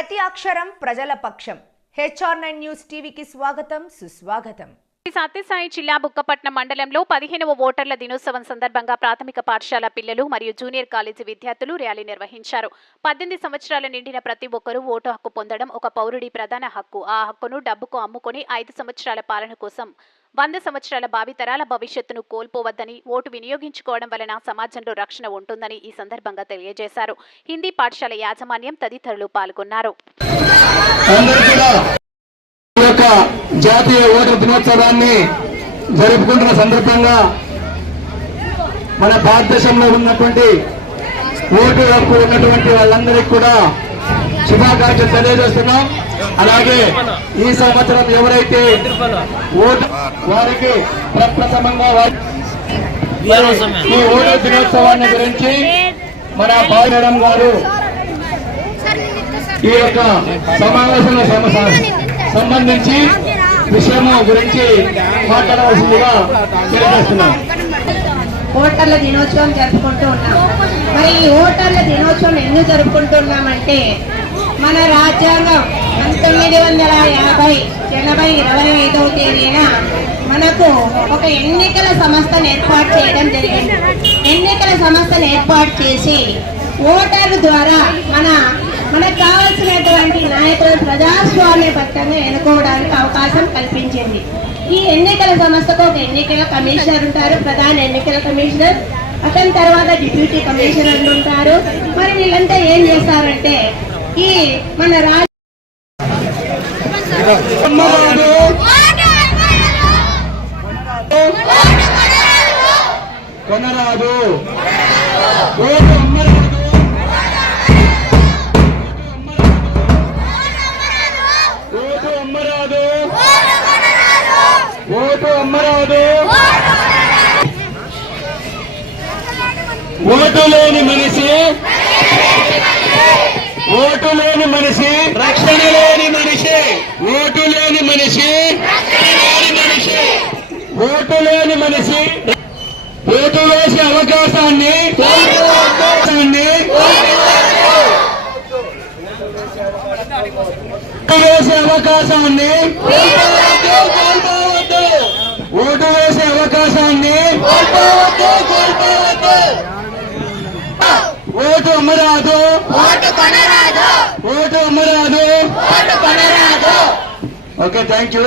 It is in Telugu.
ప్రతి అక్షరం ప్రజల పక్షం. HR9 న్యూస్ టీవీకి స్వాగతం, సుస్వాగతం. సత్యసాయి జిల్లా బుక్కపట్నం మండలంలో 15వ ఓటర్ల దినోత్సవం సందర్భంగా ప్రాథమిక పాఠశాల పిల్లలు మరియు జూనియర్ కాలేజీ విద్యార్థులు ర్యాలీ నిర్వహించారు. 18 సంవత్సరాల నిండిన ప్రతి ఒక్కరూ ఓటు హక్కు పొందడం ఒక పౌరుడి ప్రధాన హక్కు. ఆ హక్కును డబ్బుకు అమ్ముకొని 5 సంవత్సరాల పాలన కోసం 100 సంవత్సరాల భావితరాల భవిష్యత్తును కోల్పోవద్దని, ఓటు వినియోగించుకోవడం వలన సమాజంలో రక్షణ ఉంటుందని ఈ సందర్భంగా తెలియజేశారు. హిందీ పాఠశాల యాజమాన్యం తదితరులు పాల్గొన్నారు. జాతీయ ఓటర్ దినోత్సవాన్ని జరుపుకుంటున్న సందర్భంగా మన భారతదేశంలో ఉన్నటువంటి ఓటు హక్కు ఉన్నటువంటి వాళ్ళందరికీ కూడా శుభాకాంక్షలు తెలియజేస్తున్నాం. అలాగే ఈ సంవత్సరం ఎవరైతే ఓటు వారికి ప్రప్రథమంగా ఈ ఓటు దినోత్సవాన్ని గురించి మన మేడం గారు ఈ యొక్క సమావేశంలో సంబంధించి విషయము గురించి మాట్లాడవలసిందిగా తెలియజేస్తున్నాం. ఓటర్ల దినోత్సవం జరుపుకుంటూ ఉన్నాం. మరి ఈ ఓటర్ల దినోత్సవం ఎందుకు జరుపుకుంటున్నామంటే మన రాజ్యాంగం 1980 జనవరి 25వ తేదీన మనకు ఒక ఎన్నికల సంస్థను ఏర్పాటు చేయడం జరిగింది. ఎన్నికల సంస్థను ఏర్పాటు చేసి ఓటర్ల ద్వారా మనకు కావాల్సినటువంటి నాయకులను ప్రజాస్వామ్యబద్ధంగా ఎన్నుకోవడానికి అవకాశం కల్పించింది. ఈ ఎన్నికల సంస్థకు ఒక ఎన్నికల కమిషనర్ ఉంటారు, ప్రధాన ఎన్నికల కమిషనర్. అతని తర్వాత డిప్యూటీ కమిషనర్లు ఉంటారు. మరి వీళ్ళంతా ఏం చేస్తారంటే ఈ మన కొనరాదు ఓటు అమ్మరాదు. ఓటు లేని మనిషి రక్షణ లేని మనిషి. ఓటు లేని మనిషి ఓటు వేసే అవకాశాన్ని ఓటు అమ్మరాదు. ఓటు అమ్మరాదు. Okay, thank you.